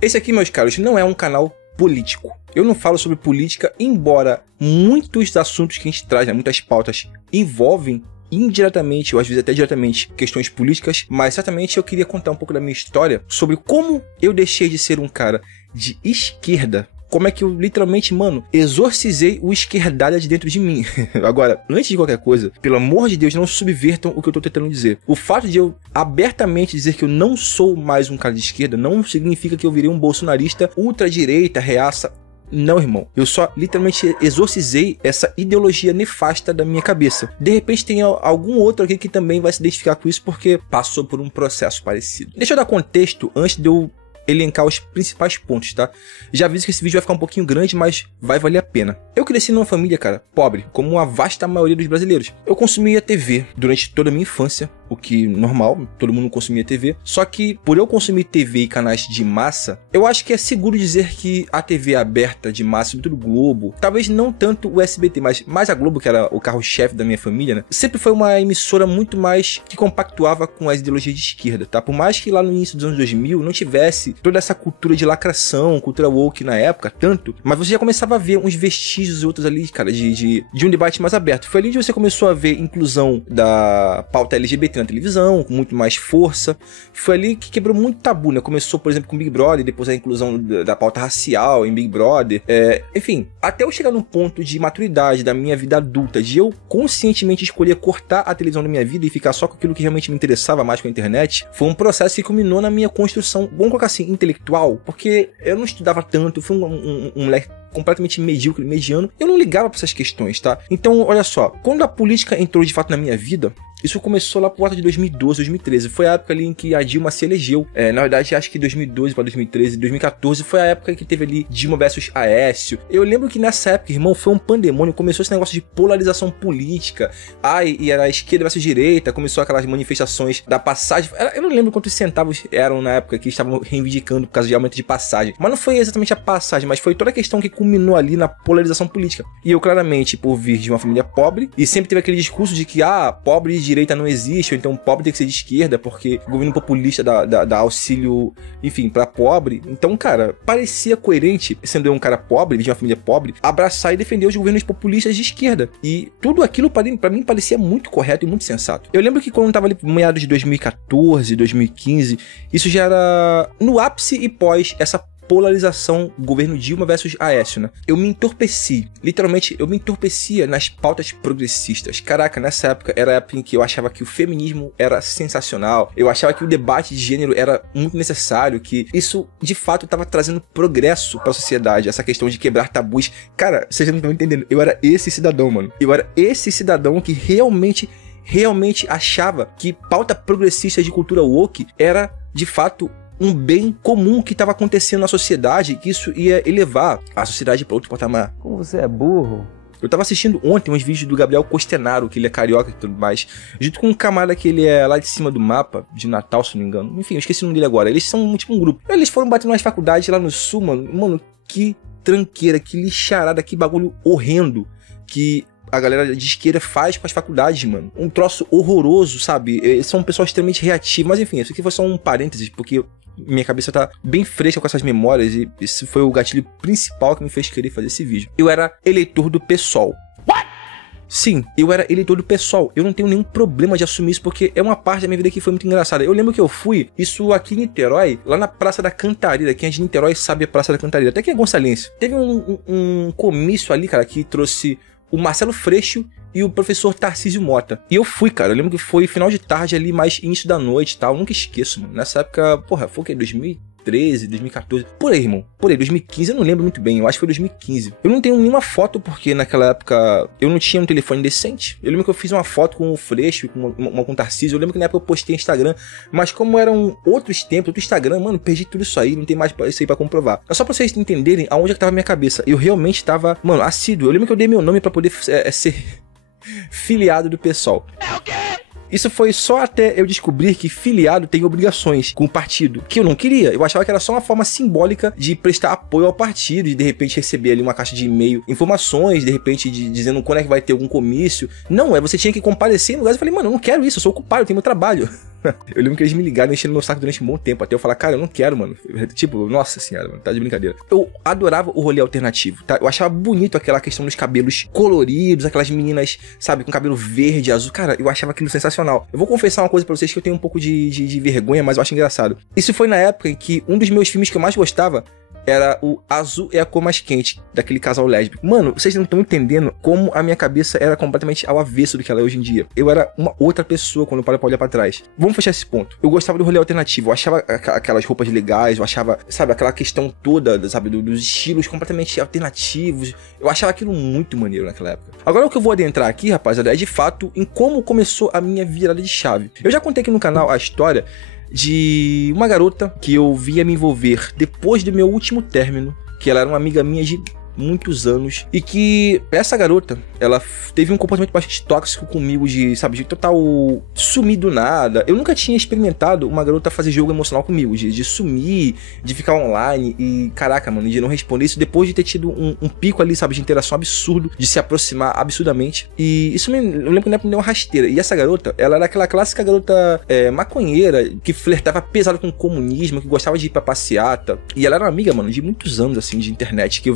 Esse aqui, meus caros, não é um canal político. Eu não falo sobre política, embora muitos assuntos que a gente traz, né, muitas pautas, envolvem indiretamente, ou às vezes até diretamente, questões políticas, mas certamente eu queria contar um pouco da minha história sobre como eu deixei de ser um cara de esquerda. Como é que eu literalmente, mano, exorcizei o esquerdalha de dentro de mim. Agora, antes de qualquer coisa, pelo amor de Deus, não subvertam o que eu tô tentando dizer. O fato de eu abertamente dizer que eu não sou mais um cara de esquerda não significa que eu virei um bolsonarista ultradireita, reaça. Não, irmão. Eu só literalmente exorcizei essa ideologia nefasta da minha cabeça. De repente tem algum outro aqui que também vai se identificar com isso porque passou por um processo parecido. Deixa eu dar contexto antes de eu elencar os principais pontos, tá? Já aviso que esse vídeo vai ficar um pouquinho grande, mas vai valer a pena. Eu cresci numa família, cara, pobre, como a vasta maioria dos brasileiros. Eu consumia TV durante toda a minha infância, o que normal, todo mundo consumia TV. Só que por eu consumir TV e canais de massa, eu acho que é seguro dizer que a TV aberta de massa, sobretudo Globo, talvez não tanto o SBT, mas mais a Globo, que era o carro-chefe da minha família, né? Sempre foi uma emissora muito mais que compactuava com as ideologias de esquerda, tá? Por mais que lá no início dos anos 2000 não tivesse toda essa cultura de lacração, cultura woke na época, tanto, mas você já começava a ver uns vestígios e outros ali, cara, de um debate mais aberto. Foi ali onde você começou a ver inclusão da pauta LGBT na televisão, com muito mais força. Foi ali que quebrou muito tabu, né? Começou, por exemplo, com Big Brother, depois a inclusão da pauta racial em Big Brother. Enfim, até eu chegar num ponto de maturidade da minha vida adulta, de eu conscientemente escolher cortar a televisão da minha vida e ficar só com aquilo que realmente me interessava mais com a internet, foi um processo que culminou na minha construção, vamos colocar assim, intelectual, porque eu não estudava tanto, eu fui um moleque completamente medíocre, mediano, eu não ligava pra essas questões, tá? Então, olha só, quando a política entrou de fato na minha vida, isso começou lá por volta de 2012, 2013. Foi a época ali em que a Dilma se elegeu. Na verdade, acho que 2012 para 2013, 2014 foi a época que teve ali Dilma versus Aécio. Eu lembro que nessa época, irmão, foi um pandemônio. Começou esse negócio de polarização política. E era a esquerda versus direita. Começou aquelas manifestações da passagem. Eu não lembro quantos centavos eram na época que estavam reivindicando por causa de aumento de passagem. Mas não foi exatamente a passagem, mas foi toda a questão que culminou ali na polarização política. E eu, claramente, por vir de uma família pobre, e sempre teve aquele discurso de que, pobre e direita não existe, ou então pobre tem que ser de esquerda, porque o governo populista dá auxílio, enfim, pra pobre. Então, cara, parecia coerente, sendo eu um cara pobre, de uma família pobre, abraçar e defender os governos populistas de esquerda. E tudo aquilo, pra mim, parecia muito correto e muito sensato. Eu lembro que quando eu tava ali no meados de 2014, 2015, isso já era no ápice e pós essa polarização governo Dilma versus Aécio, né? Eu me entorpeci, literalmente eu me entorpecia nas pautas progressistas. Caraca, nessa época era a época em que eu achava que o feminismo era sensacional, eu achava que o debate de gênero era muito necessário, que isso de fato estava trazendo progresso para a sociedade, essa questão de quebrar tabus. Cara, vocês não estão entendendo, eu era esse cidadão, mano. Eu era esse cidadão que realmente achava que pauta progressista de cultura woke era de fato um bem comum que estava acontecendo na sociedade, que isso ia elevar a sociedade para outro patamar. Como você é burro? Eu tava assistindo ontem uns vídeos do Gabriel Costenaro, que ele é carioca e tudo mais, junto com um camarada que ele é lá de cima do mapa, de Natal, se não me engano. Enfim, eu esqueci o nome dele agora. Eles são tipo um grupo. Eles foram batendo nas faculdades lá no sul, mano. Mano, que tranqueira, que lixarada, que bagulho horrendo que a galera de esquerda faz com as faculdades, mano. Um troço horroroso, sabe? Eles são pessoas extremamente reativas. Mas enfim, isso aqui foi só um parênteses, porque minha cabeça tá bem fresca com essas memórias e esse foi o gatilho principal que me fez querer fazer esse vídeo. Eu era eleitor do PSOL. Sim, eu era eleitor do PSOL. Eu não tenho nenhum problema de assumir isso, porque é uma parte da minha vida que foi muito engraçada. Eu lembro que eu fui, isso aqui em Niterói, lá na Praça da Cantareira. Quem é de Niterói sabe a Praça da Cantareira. Até quem é gonçalense. Teve um comício ali, cara, que trouxe o Marcelo Freixo e o professor Tarcísio Mota. E eu fui, cara. Eu lembro que foi final de tarde ali, mais início da noite e tal. Eu nunca esqueço, mano. Nessa época, porra, foi o quê? 2013, 2014. Por aí, irmão. Por aí, 2015. Eu não lembro muito bem. Eu acho que foi 2015. Eu não tenho nenhuma foto porque naquela época eu não tinha um telefone decente. Eu lembro que eu fiz uma foto com o Freixo e com o Tarcísio. Eu lembro que na época eu postei no Instagram. Mas como eram outros tempos, outro Instagram, mano, perdi tudo isso aí. Não tem mais isso aí pra comprovar. É só pra vocês entenderem aonde é que tava a minha cabeça. Eu realmente tava, mano, assíduo. Eu lembro que eu dei meu nome pra poder ser filiado do PSOL. É o quê? Isso foi só até eu descobrir que filiado tem obrigações com o partido, que eu não queria. Eu achava que era só uma forma simbólica de prestar apoio ao partido, de repente receber ali uma caixa de e-mail, informações, de repente dizendo quando é que vai ter algum comício. Não, você tinha que comparecer em lugares. Eu falei, mano, eu não quero isso, eu sou ocupado, eu tenho meu trabalho. Eu lembro que eles me ligaram enchendo meu saco durante um bom tempo, até eu falar, cara, eu não quero, mano. Tipo, nossa senhora, mano, tá de brincadeira. Eu adorava o rolê alternativo, tá? Eu achava bonito aquela questão dos cabelos coloridos, aquelas meninas, sabe, com cabelo verde, azul. Cara, eu achava aquilo sensacional. Eu vou confessar uma coisa pra vocês que eu tenho um pouco de vergonha, mas eu acho engraçado. Isso foi na época em que um dos meus filmes que eu mais gostava era o Azul é a Cor Mais Quente, daquele casal lésbico. Mano, vocês não estão entendendo como a minha cabeça era completamente ao avesso do que ela é hoje em dia. Eu era uma outra pessoa quando eu paro pra olhar pra trás. Vamos fechar esse ponto. Eu gostava do rolê alternativo, eu achava aquelas roupas legais, eu achava, sabe, aquela questão toda, sabe, dos estilos completamente alternativos. Eu achava aquilo muito maneiro naquela época. Agora o que eu vou adentrar aqui, rapaziada, é de fato em como começou a minha virada de chave. Eu já contei aqui no canal a história de uma garota que eu via me envolver depois do meu último término, que ela era uma amiga minha de muitos anos, e que essa garota, ela teve um comportamento bastante tóxico comigo, de, sabe, de total sumir do nada. Eu nunca tinha experimentado uma garota fazer jogo emocional comigo, de sumir, de ficar online e, caraca, mano, de não responder isso depois de ter tido um pico ali, sabe, de interação absurdo, de se aproximar absurdamente. E isso eu lembro que me deu uma rasteira. E essa garota, ela era aquela clássica garota maconheira, que flertava pesado com o comunismo, que gostava de ir pra passeata. E ela era uma amiga, mano, de muitos anos, assim, de internet, que eu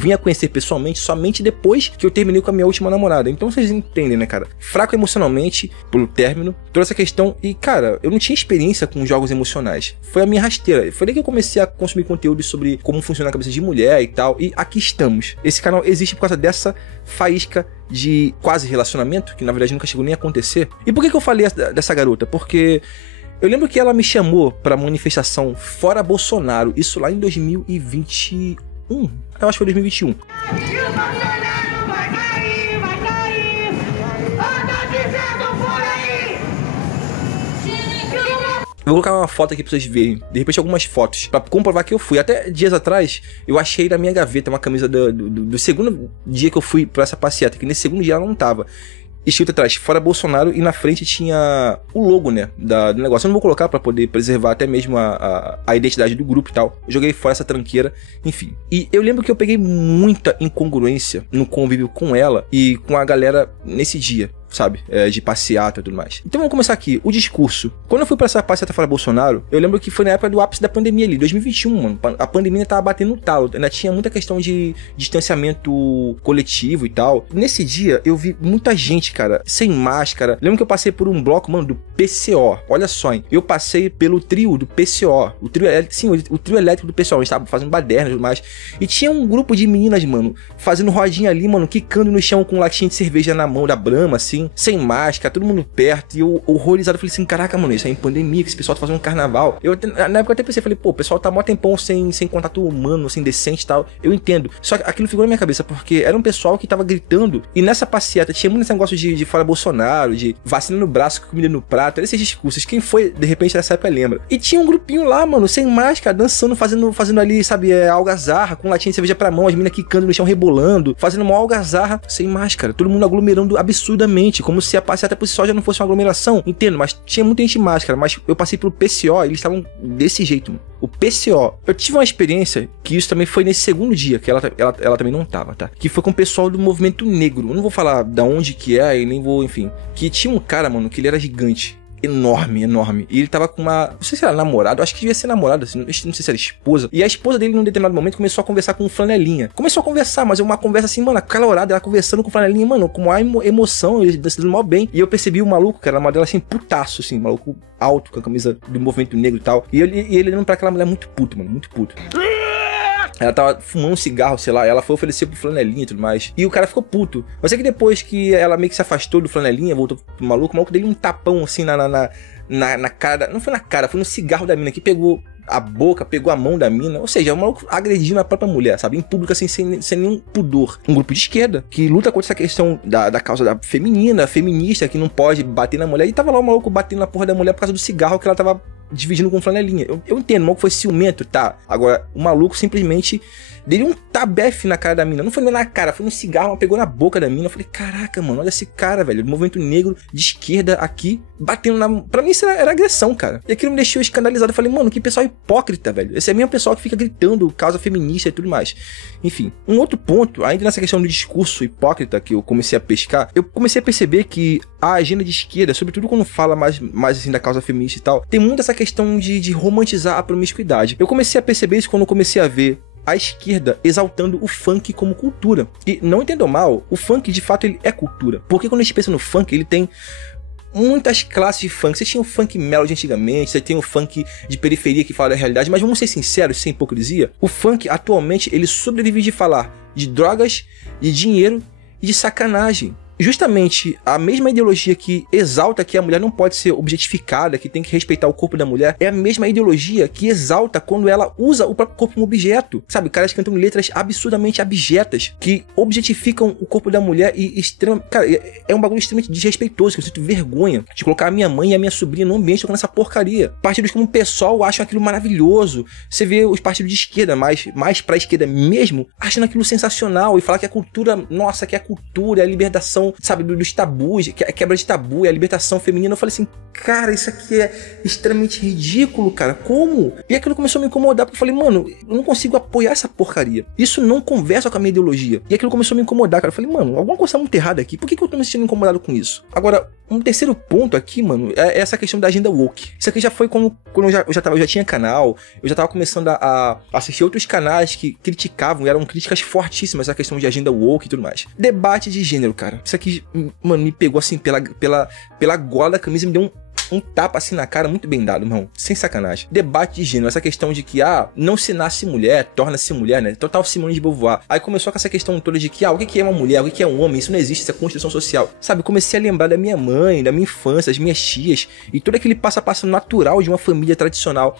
vim a conhecer pessoalmente somente depois que eu terminei com a minha última namorada. Então vocês entendem, né, cara? Fraco emocionalmente pelo término, toda essa questão. E, cara, eu não tinha experiência com jogos emocionais. Foi a minha rasteira. Foi daí que eu comecei a consumir conteúdo sobre como funciona a cabeça de mulher e tal. E aqui estamos. Esse canal existe por causa dessa faísca de quase relacionamento, que na verdade nunca chegou nem a acontecer. E por que eu falei dessa garota? Porque eu lembro que ela me chamou pra manifestação Fora Bolsonaro. Isso lá em 2021. Eu acho que foi 2021. Eu vou colocar uma foto aqui pra vocês verem. De repente algumas fotos, pra comprovar que eu fui. Até dias atrás, eu achei na minha gaveta uma camisa do segundo dia que eu fui pra essa passeata, que nesse segundo dia ela não tava. Escrito atrás, Fora Bolsonaro, e na frente tinha o logo, né, do negócio. Eu não vou colocar pra poder preservar até mesmo a identidade do grupo e tal. Eu joguei fora essa tranqueira, enfim. E eu lembro que eu peguei muita incongruência no convívio com ela e com a galera nesse dia, sabe, de passeata e tudo mais. Então vamos começar aqui, o discurso. Quando eu fui pra essa passeata Fora Bolsonaro, eu lembro que foi na época do ápice da pandemia ali, 2021, mano. A pandemia tava batendo no talo, ainda tinha muita questão de distanciamento coletivo e tal. Nesse dia, eu vi muita gente, cara, sem máscara. Lembro que eu passei por um bloco, mano, do PCO. Olha só, hein. Eu passei pelo trio do PCO. O trio elétrico do PCO. A gente tava fazendo baderna e tudo mais. E tinha um grupo de meninas, mano, fazendo rodinha ali, mano, quicando no chão com latinha de cerveja na mão, da Brahma, assim, sem máscara, todo mundo perto, e eu horrorizado, falei assim, caraca, mano, isso é em pandemia, que esse pessoal tá fazendo um carnaval. Eu, na época, eu até pensei, falei, pô, o pessoal tá mó tempão sem contato humano, assim, decente e tal, eu entendo. Só que aquilo ficou na minha cabeça, porque era um pessoal que tava gritando, e nessa passeata tinha muito esse negócio de Fora Bolsonaro, de vacina no braço, comida no prato, eram esses discursos. Quem foi, de repente, nessa época lembra. E tinha um grupinho lá, mano, sem máscara, dançando, fazendo ali, sabe, algazarra, com latinha de cerveja pra mão, as meninas quicando no chão, rebolando, fazendo uma algazarra, sem máscara, todo mundo aglomerando absurdamente, como se a passeata por si só já não fosse uma aglomeração, entendo, mas tinha muita gente de máscara. Mas eu passei pelo PCO e eles estavam desse jeito, mano. O PCO, eu tive uma experiência que isso também foi nesse segundo dia, que ela também não tava, tá? Que foi com o pessoal do movimento negro. Eu não vou falar da onde que é e nem vou, enfim. Que tinha um cara, mano, que ele era gigante. Enorme. E ele tava com uma, não sei se era namorado, acho que devia ser namorado, assim, não sei se era esposa. E a esposa dele, num determinado momento, começou a conversar com o Flanelinha. Começou a conversar, mas é uma conversa assim, mano, acalorada, ela conversando com o Flanelinha, mano, com uma emoção, ele dançando mal bem. E eu percebi o maluco, cara, a modelo assim, putaço, assim, maluco alto, com a camisa do movimento negro e tal. E ele olhando pra aquela mulher muito puto, mano, muito puto. Ela tava fumando um cigarro, sei lá, ela foi oferecer pro Flanelinha e tudo mais. E o cara ficou puto. Mas é que depois que ela meio que se afastou do Flanelinha, voltou pro maluco, o maluco dele um tapão assim na cara. Não foi na cara, foi no cigarro da mina, que pegou a boca, pegou a mão da mina. Ou seja, o maluco agredindo a própria mulher, sabe? Em público, assim, sem nenhum pudor. Um grupo de esquerda que luta contra essa questão da causa da feminista, que não pode bater na mulher. E tava lá o maluco batendo na porra da mulher por causa do cigarro que ela tava dividindo com flanelinha. Eu entendo, o maluco foi ciumento, tá. Agora, o maluco simplesmente deu um tabefe na cara da mina. Não foi na cara, foi no cigarro, mas pegou na boca da mina. Eu falei, caraca, mano, olha esse cara, velho. Do movimento negro de esquerda aqui, batendo na... Pra mim isso era agressão, cara. E aquilo me deixou escandalizado. Eu falei, mano, que pessoal hipócrita, velho. Esse é o mesmo pessoal que fica gritando causa feminista e tudo mais. Enfim, um outro ponto, ainda nessa questão do discurso hipócrita que eu comecei a pescar, eu comecei a perceber que a agenda de esquerda, sobretudo quando fala mais assim da causa feminista e tal, tem muito essa questão de romantizar a promiscuidade. Eu comecei a perceber isso quando eu comecei a ver a esquerda exaltando o funk como cultura. E não entendam mal, o funk de fato ele é cultura. Porque quando a gente pensa no funk, ele tem muitas classes de funk. Você tinha o funk melody antigamente, você tem o funk de periferia que fala da realidade, mas vamos ser sinceros, sem hipocrisia, o funk atualmente ele sobrevive de falar de drogas, de dinheiro e de sacanagem. Justamente a mesma ideologia que exalta que a mulher não pode ser objetificada, que tem que respeitar o corpo da mulher, é a mesma ideologia que exalta quando ela usa o próprio corpo como objeto. Sabe, caras cantam letras absurdamente abjetas, que objetificam o corpo da mulher e extremamente... Cara, é um bagulho extremamente desrespeitoso, que eu sinto vergonha de colocar a minha mãe e a minha sobrinha no ambiente tocando essa porcaria. Partidos como o PSOL acham aquilo maravilhoso. Você vê os partidos de esquerda, mais pra esquerda mesmo, achando aquilo sensacional e falar que a cultura, nossa, que a cultura é a libertação, sabe, dos tabus, que a quebra de tabu, é a libertação feminina. Eu falei assim, cara, isso aqui é extremamente ridículo, cara, como? E aquilo começou a me incomodar, porque eu falei, mano, eu não consigo apoiar essa porcaria, isso não conversa com a minha ideologia. E aquilo começou a me incomodar, cara, eu falei, mano, alguma coisa tá muito errada aqui, por que eu tô me sentindo incomodado com isso? Agora, um terceiro ponto aqui, mano, é essa questão da agenda woke. Isso aqui já foi quando eu já tinha canal, eu já tava começando a assistir outros canais que criticavam, eram críticas fortíssimas a questão de agenda woke e tudo mais. Debate de gênero, cara. Isso aqui, mano, me pegou assim pela gola da camisa e me deu um tapa assim na cara muito bem dado, irmão. Sem sacanagem. Debate de gênero, essa questão de que, não se nasce mulher, torna-se mulher, né? Total Simone de Beauvoir. Aí começou com essa questão toda de que, o que é uma mulher, o que é um homem, isso não existe, isso é construção social. Sabe, comecei a lembrar da minha mãe, da minha infância, das minhas tias, e todo aquele passo a passo natural de uma família tradicional,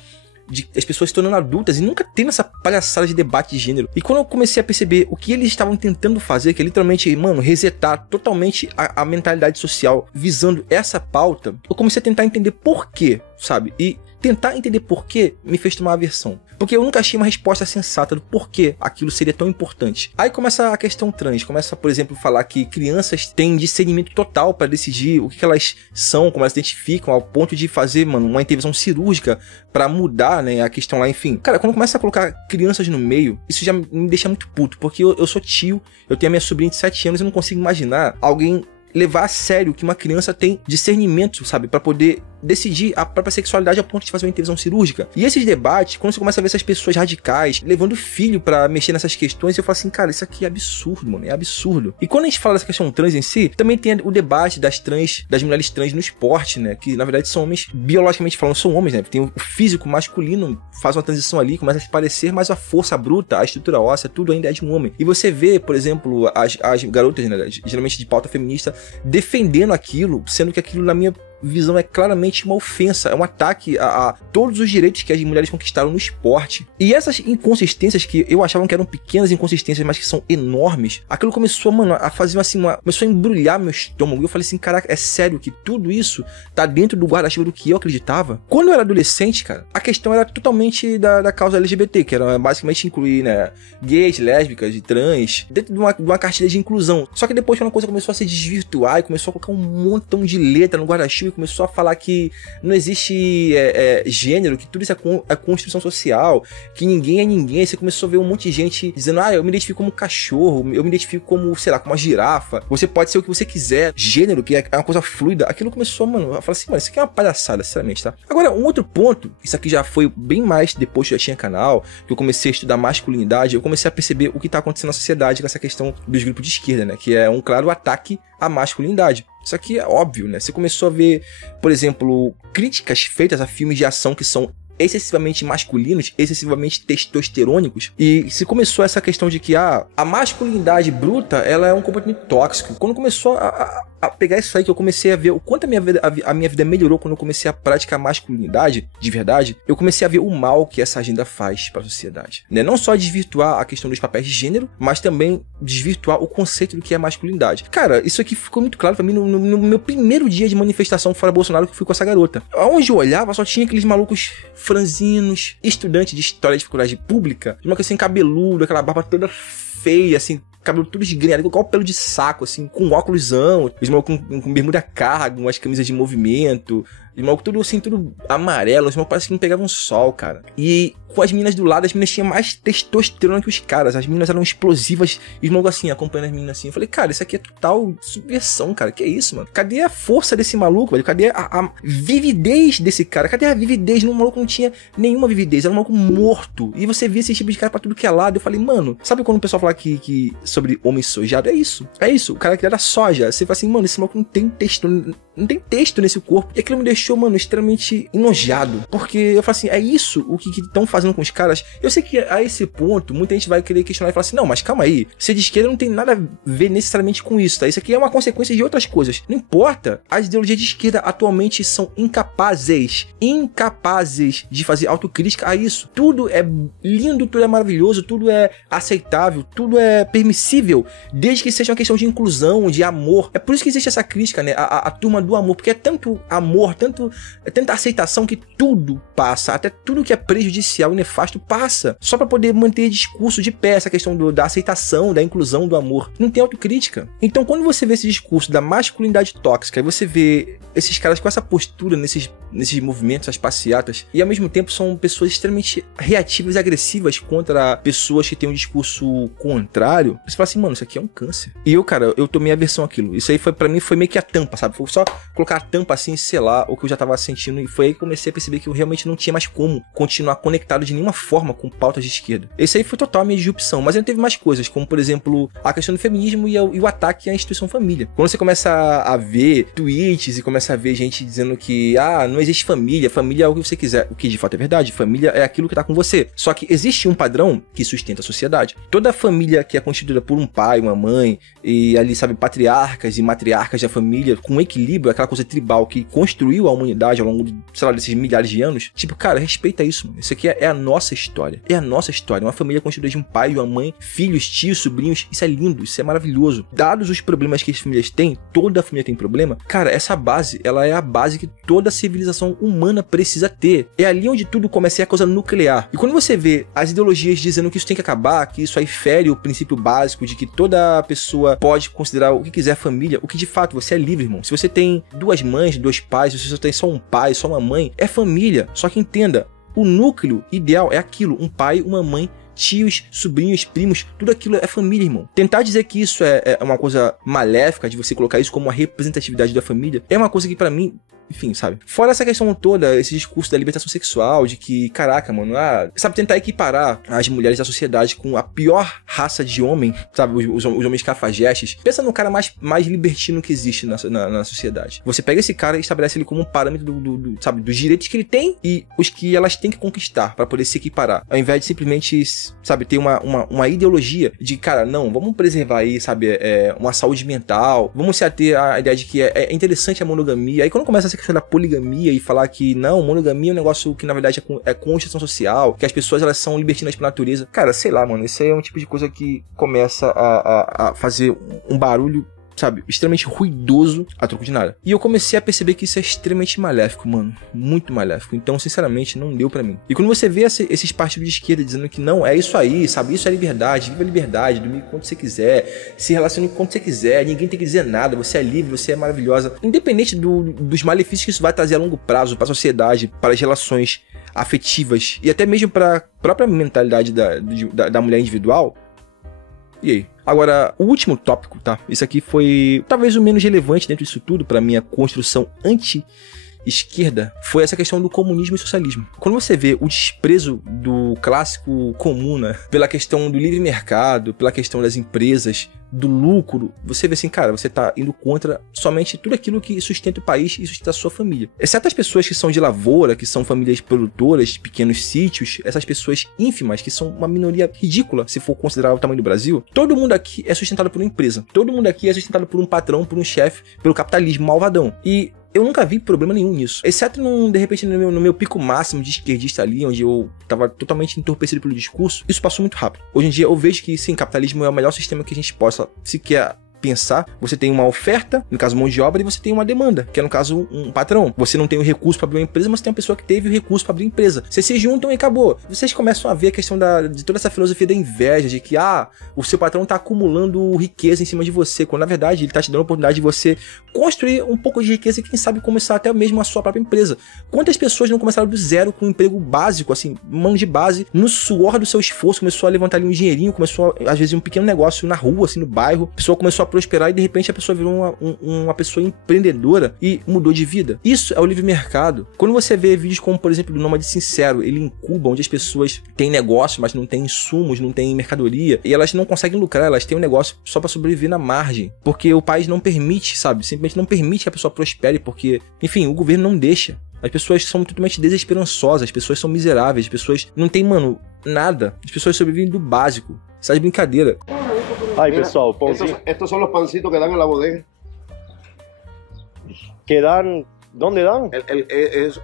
de as pessoas se tornando adultas e nunca tendo essa palhaçada de debate de gênero. E quando eu comecei a perceber o que eles estavam tentando fazer, que é literalmente, mano, resetar totalmente a mentalidade social visando essa pauta, eu comecei a tentar entender por quê, sabe? E tentar entender por quê me fez tomar aversão. Porque eu nunca achei uma resposta sensata do porquê aquilo seria tão importante. Aí começa a questão trans. Começa, por exemplo, a falar que crianças têm discernimento total para decidir o que elas são, como elas se identificam, ao ponto de fazer, mano, uma intervenção cirúrgica para mudar, né, a questão lá, enfim. Cara, quando começa a colocar crianças no meio, isso já me deixa muito puto. Porque eu sou tio, eu tenho a minha sobrinha de 7 anos e eu não consigo imaginar alguém levar a sério que uma criança tem discernimento, sabe, para poder decidir a própria sexualidade a ponto de fazer uma intervenção cirúrgica. E esses debates, quando você começa a ver essas pessoas radicais levando filho pra mexer nessas questões, eu falo assim, cara, isso aqui é absurdo, mano, é absurdo. E quando a gente fala dessa questão trans em si, também tem o debate das mulheres trans no esporte, né, que na verdade são homens, biologicamente falando, são homens, né, tem o físico masculino, faz uma transição ali, começa a se parecer, mas a força bruta, a estrutura óssea, tudo ainda é de um homem. E você vê, por exemplo, as garotas, né, geralmente de pauta feminista, defendendo aquilo, sendo que aquilo, na minha visão, é claramente uma ofensa, é um ataque a todos os direitos que as mulheres conquistaram no esporte. E essas inconsistências que eu achava que eram pequenas inconsistências, mas que são enormes, aquilo começou, mano, a fazer assim, começou a embrulhar meu estômago. E eu falei assim, caraca, é sério que tudo isso tá dentro do guarda-chuva do que eu acreditava? Quando eu era adolescente, cara, a questão era totalmente da causa LGBT, que era basicamente incluir, né, gays, lésbicas e trans, dentro de uma cartilha de inclusão. Só que depois, quando a coisa começou a se desvirtuar e começou a colocar um montão de letra no guarda-chuva, começou a falar que não existe gênero, que tudo isso é construção social, que ninguém é ninguém. Você começou a ver um monte de gente dizendo, eu me identifico como cachorro, eu me identifico como, sei lá, como uma girafa, você pode ser o que você quiser, gênero, que é uma coisa fluida. Aquilo começou, mano, a falar assim, mano, isso aqui é uma palhaçada, sinceramente, tá? Agora, um outro ponto, isso aqui já foi bem mais depois que eu já tinha canal, que eu comecei a estudar masculinidade, eu comecei a perceber o que tá acontecendo na sociedade com essa questão dos grupos de esquerda, né, que é um claro ataque à masculinidade. Isso aqui é óbvio, né? Você começou a ver, por exemplo, críticas feitas a filmes de ação que são excessivamente masculinos, excessivamente testosterônicos, e se começou essa questão de que a masculinidade bruta, ela é um comportamento tóxico. Quando começou a pegar isso aí, que eu comecei a ver o quanto a minha vida melhorou quando eu comecei a praticar masculinidade, de verdade, eu comecei a ver o mal que essa agenda faz para a sociedade, né? Não só desvirtuar a questão dos papéis de gênero, mas também desvirtuar o conceito do que é masculinidade. Cara, isso aqui ficou muito claro pra mim no meu primeiro dia de manifestação fora Bolsonaro, que eu fui com essa garota. Onde eu olhava, só tinha aqueles malucos franzinos, estudante de história de faculdade pública, de uma coisa assim, cabeludo, aquela barba toda feia, assim, cabelo tudo esgrenhado, igual pelo de saco, assim, com óculosão, os malucos com bermuda cargo, umas camisas de movimento, os malucos tudo assim, tudo amarelo, os malucos parece que não pegavam sol, cara. E com as meninas do lado, as meninas tinham mais testosterona que os caras, as meninas eram explosivas, e os malucos assim, acompanhando as meninas assim. Eu falei, cara, isso aqui é total subversão, cara, que é isso, mano? Cadê a força desse maluco, velho? Cadê a vividez desse cara? Cadê a vividez? O maluco não tinha nenhuma vividez, era um maluco morto. E você via esse tipo de cara pra tudo que é lado. Eu falei, mano, sabe quando o pessoal fala que sobre homem sojado? É isso, o cara que era soja. Você fala assim, mano, esse maluco não tem texto, não tem texto nesse corpo. E aquilo me deixou, mano, extremamente enojado, porque eu falo assim, é isso o que estão fazendo com os caras. Eu sei que a esse ponto muita gente vai querer questionar e falar assim, não, mas calma aí, ser de esquerda não tem nada a ver necessariamente com isso, tá? Isso aqui é uma consequência de outras coisas. Não importa, as ideologias de esquerda atualmente são incapazes de fazer autocrítica a isso. Tudo é lindo, tudo é maravilhoso, tudo é aceitável, tudo é permissível, desde que seja uma questão de inclusão, de amor. É por isso que existe essa crítica, né? A turma do amor, porque é tanto amor, tanta aceitação que tudo passa, até tudo que é prejudicial e nefasto passa, só pra poder manter discurso de pé, essa questão da aceitação, da inclusão, do amor. Não tem autocrítica. Então, quando você vê esse discurso da masculinidade tóxica, e você vê esses caras com essa postura nesses movimentos, essas passeatas, e ao mesmo tempo são pessoas extremamente reativas e agressivas contra pessoas que têm um discurso contrário, você fala assim, mano, isso aqui é um câncer. E eu tomei aversão àquilo. Isso aí pra mim foi meio que a tampa, sabe? Foi só colocar a tampa assim, selar o que eu já tava sentindo, e foi aí que comecei a perceber que eu realmente não tinha mais como continuar conectado de nenhuma forma com pautas de esquerda. Esse aí foi total a minha disrupção, mas ainda teve mais coisas, como por exemplo, a questão do feminismo e o ataque à instituição família. Quando você começa a ver tweets e começa a ver gente dizendo que, não existe família é o que você quiser, o que de fato é verdade, família é aquilo que tá com você. Só que existe um padrão que sustenta a sociedade. Toda família que é constituída por um pai, uma mãe, e ali, sabe, patriarcas e matriarcas da família, com equilíbrio, aquela coisa tribal que construiu a humanidade ao longo de, sei lá, desses milhares de anos, tipo, cara, respeita isso, mano. Isso aqui é a nossa história. É a nossa história. Uma família constituída de um pai, de uma mãe, filhos, tios, sobrinhos. Isso é lindo, isso é maravilhoso. Dados os problemas que as famílias têm, toda família tem problema, cara, essa base, ela é a base que toda civilização humana precisa ter. É ali onde tudo começa, é a coisa nuclear. E quando você vê as ideologias dizendo que isso tem que acabar, que isso aí fere o princípio básico de que toda pessoa pode considerar o que quiser família, o que de fato você é livre, irmão. Se você tem duas mães, dois pais, se você só tem só um pai, só uma mãe, é família. Só que entenda, o núcleo ideal é aquilo, um pai, uma mãe, tios, sobrinhos, primos, tudo aquilo é família, irmão. Tentar dizer que isso é uma coisa maléfica, de você colocar isso como uma representatividade da família, é uma coisa que pra mim, enfim, sabe? Fora essa questão toda, esse discurso da libertação sexual, de que, caraca, mano, sabe, tentar equiparar as mulheres da sociedade com a pior raça de homem, sabe, os homens cafajestes. Pensa no cara mais libertino que existe na sociedade. Você pega esse cara e estabelece ele como um parâmetro sabe, dos direitos que ele tem e os que elas têm que conquistar pra poder se equiparar. Ao invés de simplesmente, sabe, ter uma ideologia de, cara, não, vamos preservar aí, sabe, uma saúde mental, vamos se ater à ideia de que é interessante a monogamia. Aí quando começa essa questão da poligamia e falar que não, monogamia é um negócio que na verdade é construção social, que as pessoas elas são libertinas por natureza. Cara, sei lá, mano, isso aí é um tipo de coisa que começa a fazer um barulho, sabe, extremamente ruidoso a troco de nada. E eu comecei a perceber que isso é extremamente maléfico, mano. Muito maléfico. Então, sinceramente, não deu pra mim. E quando você vê esses partidos de esquerda dizendo que não, é isso aí, sabe? Isso é liberdade, viva a liberdade, dormir quanto você quiser, se relacione com quanto você quiser, ninguém tem que dizer nada, você é livre, você é maravilhosa. Independente dos malefícios que isso vai trazer a longo prazo pra sociedade, para as relações afetivas e até mesmo pra própria mentalidade da mulher individual. E aí? Agora, o último tópico, tá? Isso aqui foi talvez o menos relevante dentro disso tudo pra minha construção esquerda foi essa questão do comunismo e socialismo. Quando você vê o desprezo do clássico comuna pela questão do livre mercado, pela questão das empresas, do lucro, você vê assim, cara, você tá indo contra somente tudo aquilo que sustenta o país e sustenta a sua família. Exceto as pessoas que são de lavoura, que são famílias produtoras, pequenos sítios, essas pessoas ínfimas, que são uma minoria ridícula, se for considerar o tamanho do Brasil, todo mundo aqui é sustentado por uma empresa. Todo mundo aqui é sustentado por um patrão, por um chefe, pelo capitalismo malvadão. E eu nunca vi problema nenhum nisso. Exceto, de repente, no meu pico máximo de esquerdista ali, onde eu tava totalmente entorpecido pelo discurso, isso passou muito rápido. Hoje em dia eu vejo que, sim, capitalismo é o melhor sistema que a gente possa sequer pensar. Você tem uma oferta, no caso mão de obra, e você tem uma demanda, que é no caso um patrão. Você não tem o recurso para abrir uma empresa, mas tem uma pessoa que teve o recurso para abrir uma empresa. Vocês se juntam e acabou. Vocês começam a ver a questão de toda essa filosofia da inveja, de que o seu patrão tá acumulando riqueza em cima de você, quando na verdade ele tá te dando a oportunidade de você construir um pouco de riqueza e quem sabe começar até mesmo a sua própria empresa. Quantas pessoas não começaram do zero com um emprego básico, assim, mão de base, no suor do seu esforço, começou a levantar ali um dinheirinho, começou às vezes um pequeno negócio na rua, assim, no bairro, a pessoa começou a prosperar e de repente a pessoa virou uma pessoa empreendedora e mudou de vida. Isso é o livre mercado. Quando você vê vídeos como, por exemplo, do Nômade Sincero, ele em Cuba, onde as pessoas têm negócio, mas não têm insumos, não têm mercadoria, e elas não conseguem lucrar, elas têm um negócio só para sobreviver na margem, porque o país não permite, sabe? Simplesmente não permite que a pessoa prospere, porque, enfim, o governo não deixa. As pessoas são totalmente desesperançosas, as pessoas são miseráveis, as pessoas não têm, nada. As pessoas sobrevivem do básico. Sai de brincadeira. Ay, pessoal, pãozinho. Estos son los pancitos que dan en la bodega. ¿Que dan? ¿Dónde dan?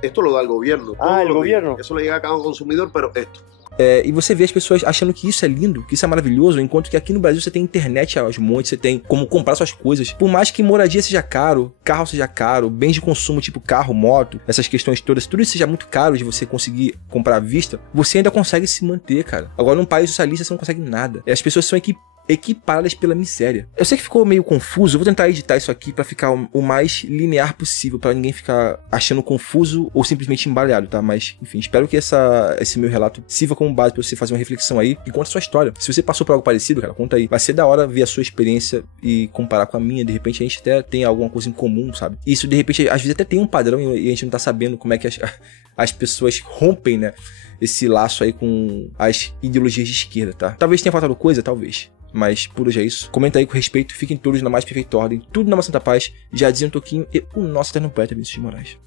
Esto lo da el gobierno. Ah, el Todos los días. gobierno. Eso le llega a cada consumidor, pero esto. E você vê as pessoas achando que isso é lindo, que isso é maravilhoso, enquanto que aqui no Brasil você tem internet aos montes, você tem como comprar suas coisas. Por mais que moradia seja caro, carro seja caro, bens de consumo tipo carro, moto, essas questões todas, tudo isso seja muito caro de você conseguir comprar à vista, você ainda consegue se manter, cara. Agora, num país socialista você não consegue nada. As pessoas são equiparadas pela miséria. Eu sei que ficou meio confuso, eu vou tentar editar isso aqui pra ficar o mais linear possível, pra ninguém ficar achando confuso ou simplesmente embaralhado, tá? Mas, enfim, espero que esse meu relato sirva como base pra você fazer uma reflexão aí e conta a sua história. Se você passou por algo parecido, cara, conta aí. Vai ser da hora ver a sua experiência e comparar com a minha. De repente a gente até tem alguma coisa em comum, sabe? Isso, de repente, às vezes até tem um padrão e a gente não tá sabendo como é que as pessoas rompem, né? Esse laço aí com as ideologias de esquerda, tá? Talvez tenha faltado coisa, talvez. Mas por hoje é isso. Comenta aí com respeito, fiquem todos na mais perfeita ordem, tudo na uma santa paz. Já dizia um Toquinho e o nosso eterno poeta Vinícius de Moraes.